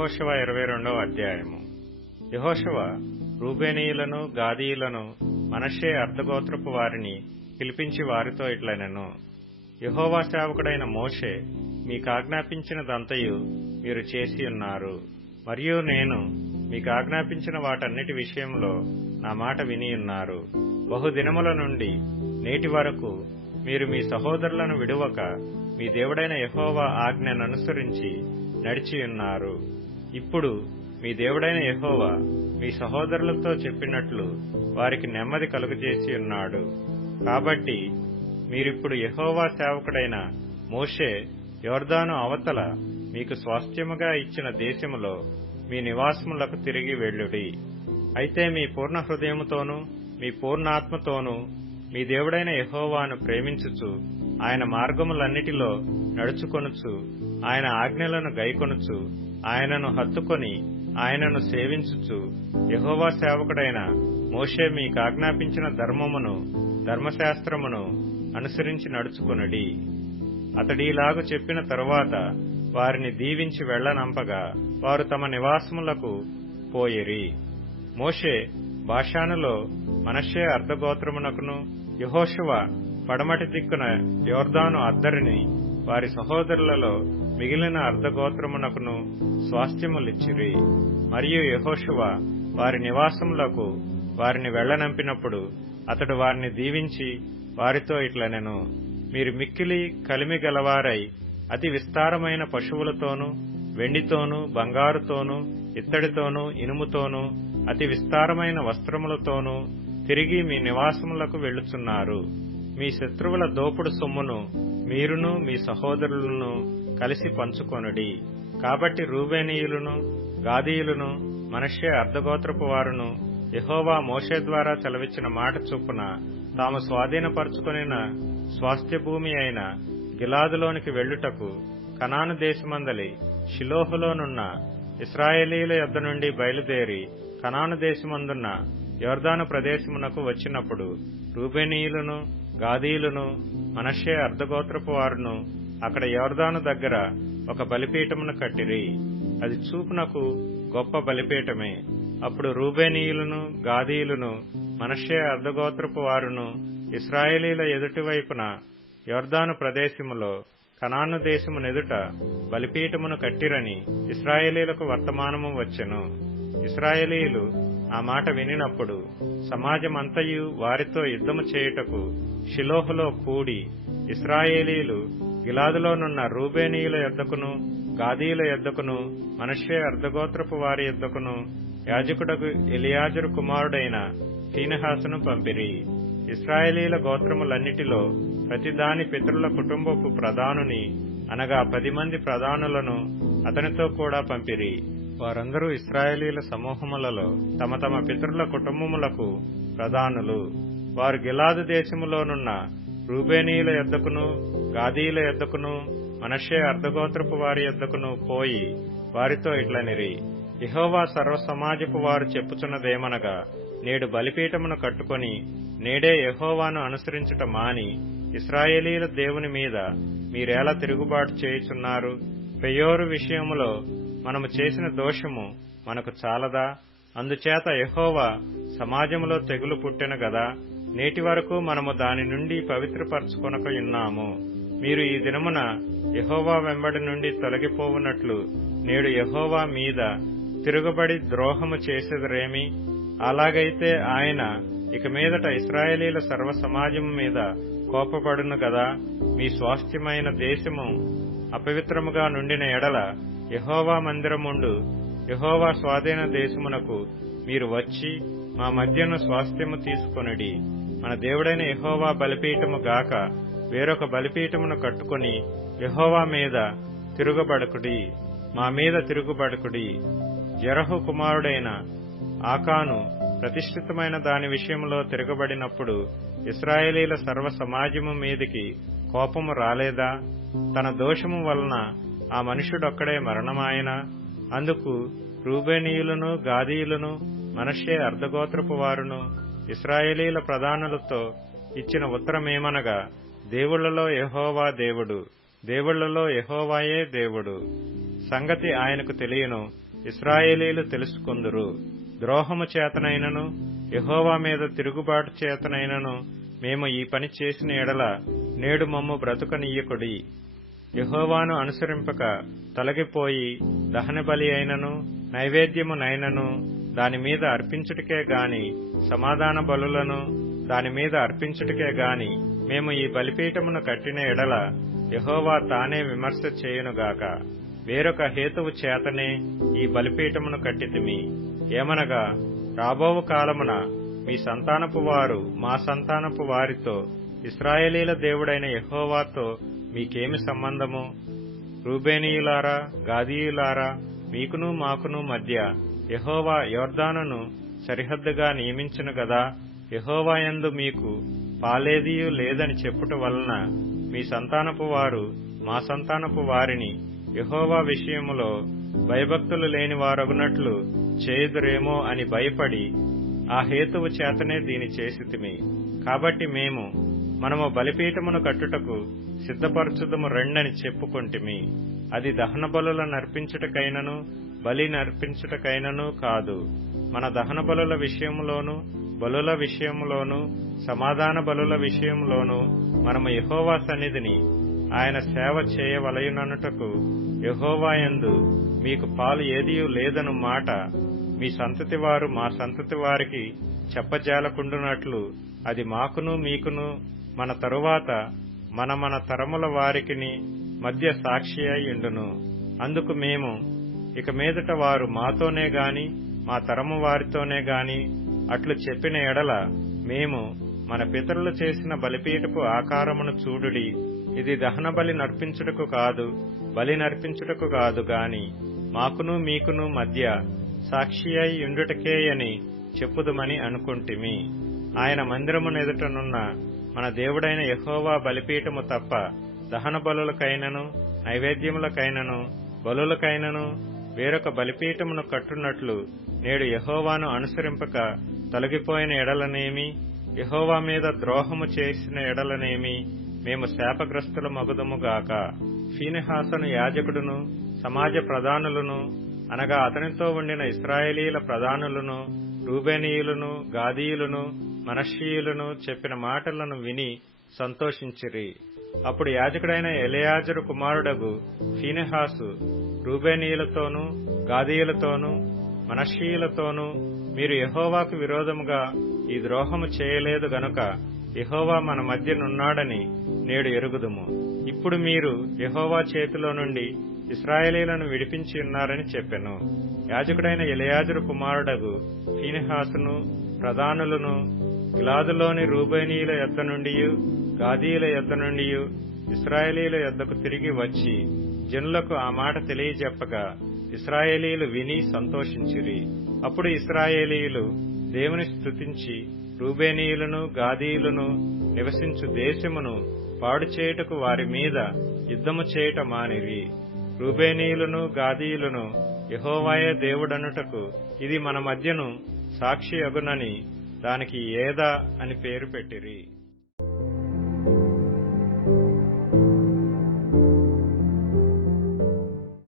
యెహోషువ 22వ అధ్యాయము. యెహోషువ రూబేనీయులను, గాదీయులను, మనష్షే అర్ధగోత్రపు వారిని పిలిపించి వారితో ఇట్లనెను: యెహోవా సేవకుడైన మోషే మీకాజ్ఞాపించినదంతయు మీరు చేసియున్నారు. మరియు నేను మీకాజ్ఞాపించిన వాటన్నిటి విషయంలో నా మాట వినియున్నారు. బహుదినముల నుండి నేటి వరకు మీరు మీ సహోదరులను విడువక మీ దేవుడైన యెహోవా ఆజ్ఞననుసరించి నడిచియున్నారు. ఇప్పుడు మీ దేవుడైన యెహోవా మీ సహోదరులతో చెప్పినట్లు వారికి నెమ్మది కలుగజేసి ఉన్నాడు. కాబట్టి మీరిప్పుడు యెహోవా సేవకుడైన మోషే యొర్దాను అవతల మీకు స్వాస్థ్యముగా ఇచ్చిన దేశములో మీ నివాసములకు తిరిగి వెళ్ళుడి. అయితే మీ పూర్ణ హృదయముతోనూ మీ పూర్ణాత్మతోనూ మీ దేవుడైన యెహోవాను ప్రేమించుచు ఆయన మార్గములన్నిటిలో నడుచుకొనుచు ఆయన ఆజ్ఞలను గైకొనుచు ఆయనను హత్తుకొని ఆయనను సేవించుచు యెహోవా సేవకుడైన మోషే మీకాజ్ఞాపించిన ధర్మమును, ధర్మశాస్త్రమును అనుసరించి నడుచుకొనుడి. అతడీలాగు చెప్పిన తరువాత వారిని దీవించి వెళ్లనంపగా వారు తమ నివాసములకు పోయిరి. మోషే బాషానులో మనష్షే అర్ధగోత్రమునకును, యెహోషువ పడమటి దిక్కున యొర్దాను అద్దరిని వారి సహోదరులలో మిగిలిన అర్ధగోత్రమునకును స్వాస్థ్యములిచ్చిరి. మరియు యెహోషువ వారి నివాసములకు వారిని వెళ్లనంపినప్పుడు అతడు వారిని దీవించి వారితో ఇట్లనెను: మీరు మిక్కిలి కలిమి గలవారై అతి విస్తారమైన పశువులతోనూ, వెండితోనూ, బంగారుతోనూ, ఇత్తడితోనూ, ఇనుముతోనూ, అతి విస్తారమైన వస్త్రములతోనూ తిరిగి మీ నివాసములకు వెళ్ళుచున్నారు. మీ శత్రువుల దోపుడు సొమ్మును మీరును మీ సహోదరులను కలిసి పంచుకొనుడి. కాబట్టి రూబేనీయులను, గాదీయులను, మనష్షే అర్ధగోత్రపు వారును యెహోవా మోషే ద్వారా సెలవిచ్చిన మాట చొప్పున తాము స్వాధీనపరచుకొనిన స్వాస్థ్య భూమి అయిన గిలాదులోనికి వెళ్ళుటకు కనాను దేశమందలి షిలోహులోనున్న ఇశ్రాయేలీయుల యొద్ద నుండి బయలుదేరి కనాను దేశమందున్న యొర్దాను ప్రదేశమునకు వచ్చినప్పుడు రూబేనీయులను, గాదీయులను, మనష్షే అర్ధగోత్రపు వారును అక్కడ యొర్దాను దగ్గర ఒక బలిపీఠమును కట్టిరి. అది చూపునకు గొప్ప బలిపీఠమే. అప్పుడు రూబేనీయులను, గాదీయులను, మనష్షే అర్ధగోత్రపు వారును ఇశ్రాయేలీయుల ఎదుటివైపున యొర్దాను ప్రదేశములో కనాను దేశమునెదుట బలిపీఠమును కట్టిరని ఇశ్రాయేలీయులకు వర్తమానము వచ్చెను. ఇశ్రాయేలీయులు ఆ మాట వినినప్పుడు సమాజమంతయు వారితో యుద్ధము చేయుటకు షిలోహులో కూడి ఇశ్రాయేలీయులు గిలాదులోనున్న రూబేనీయుల యొద్దకును, గాదీయుల యొద్దకును, మనష్షే అర్ధగోత్రపు వారి యొద్దకును యాజకుడగు ఎలియాజరు కుమారుడైన ఫీనెహాసును పంపిరి. ఇశ్రాయేలీయుల గోత్రములన్నిటిలో ప్రతిదాని పితరుల కుటుంబపు ప్రధానుని అనగా 10 మంది ప్రధానులను అతనితో కూడా పంపిరి. వారందరూ ఇశ్రాయేలీయుల సమూహములలో తమ తమ పితరుల కుటుంబములకు ప్రధానులు. వారు గిలాదు దేశములోనున్న రూబేనీయుల యొద్దకును, గాదీయుల యొద్దకును, మనష్షే అర్ధగోత్రపు వారి యొద్దకును పోయి వారితో ఇట్లనిరి: యెహోవా సర్వసమాజపు వారు చెప్పుచున్నదేమనగా, నేడు బలిపీఠమును కట్టుకొని నేడే యెహోవాను అనుసరించుట మాని ఇశ్రాయేలీయుల దేవుని మీద మీరేలా తిరుగుబాటు చేయుచున్నారు? పెయోరు విషయములో మనము చేసిన దోషము మనకు చాలదా? అందుచేత యెహోవా సమాజములో తెగులు పుట్టెను గదా. నేటి వరకు మనము దాని నుండి పవిత్రపరచుకొనకయున్నాము. మీరు ఈ దినమున యెహోవా వెంబడి నుండి తొలగిపోవునట్లు నేడు యెహోవా మీద తిరుగుబడి ద్రోహము చేసెదరేమి? అలాగైతే ఆయన ఇక మీదట ఇశ్రాయేలీయుల సర్వసమాజము మీద కోపపడును గదా. మీ స్వాస్థ్యమైన దేశము అపవిత్రముగా నుండిన ఎడల యెహోవా మందిరముండు యెహోవా స్వాధీన దేశమునకు మీరు వచ్చి మా మధ్యను స్వాస్థ్యము తీసుకొనుడి. మన దేవుడైన యెహోవా బలిపీఠము గాక వేరొక బలిపీఠమును కట్టుకొని యెహోవా మీద తిరుగుబడకుడి, మా మీద తిరుగుబడకుడి. జెరహు కుమారుడైన ఆకాను ప్రతిష్ఠితమైన దాని విషయంలో తిరగబడినప్పుడు ఇశ్రాయేలీయుల సర్వ సమాజము మీదికి కోపము రాలేదా? తన దోషము వలన ఆ మనుష్యుడొక్కడే మరణమాయనా? అందుకు రూబేనీయులను, గాదీయులను, మనష్షే అర్ధగోత్రపు వారును ఇశ్రాయేలీయుల ప్రధానులతో ఇచ్చిన ఉత్తరమేమనగా, దేవుళ్లలో యెహోవా దేవుడు, దేవుళ్లలో యెహోవాయే దేవుడు. సంగతి ఆయనకు తెలియను. ఇశ్రాయేలీలు తెలుసుకొందురు. ద్రోహము చేతనైనను యెహోవా మీద తిరుగుబాటు చేతనైనను మేము ఈ పని చేసిన ఎడల నేడు మమ్ము బ్రతుకనీయకుడి. యెహోవాను అనుసరింపక తొలగిపోయి దహనబలి అయినను నైవేద్యమునైనను దానిమీద అర్పించుటకే గాని సమాధాన బలులను దానిమీద అర్పించుటకే గాని మేము ఈ బలిపీఠమును కట్టిన ఎడల యెహోవా తానే విమర్శ చేయునుగాక. వేరొక హేతువు చేతనే ఈ బలిపీఠమును కట్టితిమి. ఏమనగా రాబోవు కాలమున మీ సంతానపు వారు మా సంతానపు వారితో ఇశ్రాయేలీల దేవుడైన యెహోవాతో మీకేమి సంబంధము? రూబేనీయులారా, గాదీయులారా, మీకును మాకును మధ్య యెహోవా యొర్దానును సరిహద్దుగా నియమించును గదా. యెహోవా యందు మీకు పాలేదియు లేదని చెప్పుట వలన మీ సంతానపు వారు మా సంతానపు వారిని యెహోవా విషయములో భయభక్తులు లేని వారగునట్లు చేయుదురేమో అని భయపడి ఆ హేతువు చేతనే దీని చేసితిమి. కాబట్టి మనము బలిపీఠమును కట్టుటకు సిద్ధపరచుదము రెండని చెప్పుకొంటిమి. అది దహన బలుల నర్పించుటకైనను బలి నర్పించుటకైనను కాదు. మన దహన బలుల విషయములోను బలుల విషయములోను సమాధాన బలుల విషయములోను మనము యెహోవా సన్నిధిని ఆయన సేవ చేయవలయుననుటకు యెహోవా యందు మీకు పాలు ఏదియూ లేదను మాట మీ సంతతి వారు మా సంతతి వారికి చెప్పజాలకుండునట్లు అది మాకును మీకును మన తరువాత మన తరముల వారికిని మధ్య సాక్షి అయి ఉండును. అందుకు ఇక మీదట వారు మాతోనే గాని మా తరము వారితోనే గాని అట్లు చెప్పిన ఎడల మన పితరులు చేసిన బలిపీఠపు ఆకారమును చూడుడి, ఇది దహన బలి నర్పించుటకు కాదు, బలి నర్పించుటకు కాదు గాని మాకును మీకును మధ్య సాక్షి అయి ఉండుటకేయని చెప్పుదుమని అనుకుంటిమి. ఆయన మందిరమునెదుటనున్న మన దేవుడైన యెహోవా బలిపీఠము తప్ప దహన బలులకైనను నైవేద్యములకైనను బలులకైనను వేరొక బలిపీఠమును కట్టునట్లు నేడు యెహోవాను అనుసరింపక తొలగిపోయిన ఎడలనేమి, యెహోవా మీద ద్రోహము చేసిన ఎడలనేమి మేము శాపగ్రస్తులమగుదుముగాక. ఫీనెహాసును యాజకుడును సమాజ ప్రధానులను అనగా అతనితో ఉండిన ఇశ్రాయేలీల ప్రధానులను రూబేనీయులను గాదీయులను మనష్షీయులను చెప్పిన మాటలను విని సంతోషించిరి. అప్పుడు యాజకుడైన ఎలెయాజరు కుమారుడగు ఫీనెహాసు రూబేనీయులతోనూ గాదీయులతోనూ మనష్షీయులతోనూ మీరు యెహోవాకు విరోధముగా ఈ ద్రోహము చేయలేదు గనుక యెహోవా మన మధ్యనున్నాడని నేడు ఎరుగుదుము. ఇప్పుడు మీరు యెహోవా చేతిలో నుండి ఇశ్రాయేలీలను విడిపించి ఉన్నారని చెప్పెను. యాజకుడైన ఎలెయాజరు కుమారుడగు ఫీనెహాసును ప్రధానులను గిలాదులోని రూబేనీయుల యొద్ద నుండియు గాదీయుల యొద్ద నుండియు ఇశ్రాయేలీల యొద్దకు తిరిగి వచ్చి జనులకు ఆ మాట తెలియజెప్పగా ఇశ్రాయేలీలు విని సంతోషించిరి. అప్పుడు ఇశ్రాయేలీయులు దేవుని స్తుతించి రూబేనీయులను గాదీయులను నివసించు దేశమును పాడు చేయుటకు వారి మీద యుద్ధము చేయుట మానిరి. రూబేనీయులను గాదీయులను యెహోవాయే దేవుడనుటకు ఇది మన మధ్యను సాక్షి అగునని దానికి ఏదా అని పేరు పెట్టిరి.